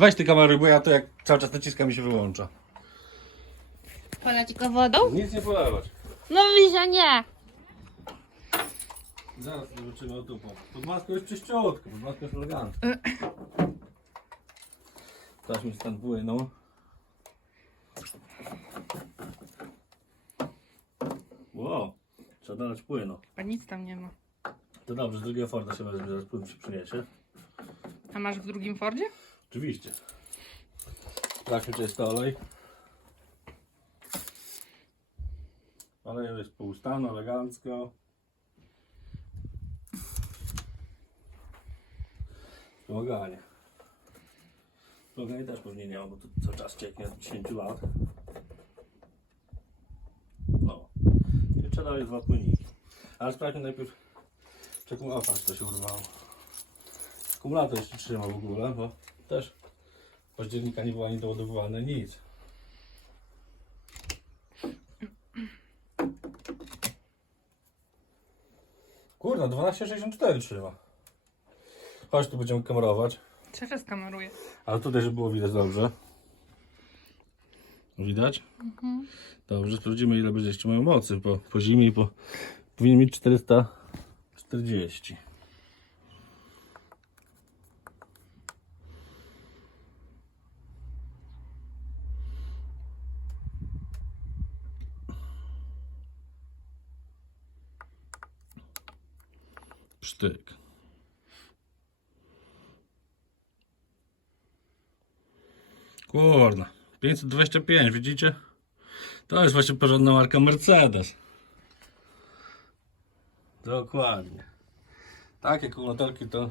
Weź ty kameruj, bo ja to jak cały czas naciskam mi się wyłącza. Polać go wodą? Nic nie polewać. No Wizia, nie. Zaraz zobaczymy o tu. Pod maską jest czyściutko, pod maską jest elegancko. Teraz mi stan płynął. Wow, trzeba dodać płynu. A nic tam nie ma. To dobrze, z drugiego Forda się wezmę, zaraz płyn się przyniesie. A masz w drugim Fordzie? Oczywiście. Sprawdźmy, czy jest to olej. Olej jest pół stanu, elegancko. Wspomaganie. Wspomaganie też pewnie nie ma, bo to cały czas cieknie od 10 lat. No. Trzeba dalej dwa płyniki. Ale sprawdźmy najpierw, czy akumulator to się urwało. Akumulator jeszcze trzyma w ogóle, bo też października nie było ani doładowywane, nic. Kurna, 12,64 trzyma. Chodź, tu będziemy kamerować. Teraz kameruję. Ale tutaj, żeby było widać dobrze. Widać? Dobrze, sprawdzimy ile będzie jeszcze mają mocy po, po zimie po... Powinien mieć 440. Sztyk. Kurna, 525, widzicie? To jest właśnie porządna marka Mercedes. Dokładnie. Takie akumulatorki to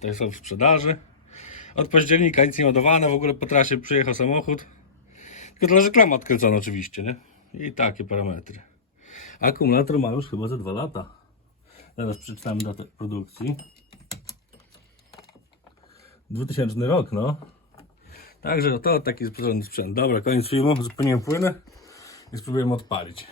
te są w sprzedaży. Od października nic nie ładowane, w ogóle po trasie przyjechał samochód. Tylko tyle, że klama odkręcona oczywiście, nie? I takie parametry. Akumulator ma już chyba ze 2 lata. Zaraz przeczytamy datę produkcji. 2000 rok, no. Także to taki porządny sprzęt. Dobra, koniec filmu. Zupełnie płynę i spróbujemy odpalić.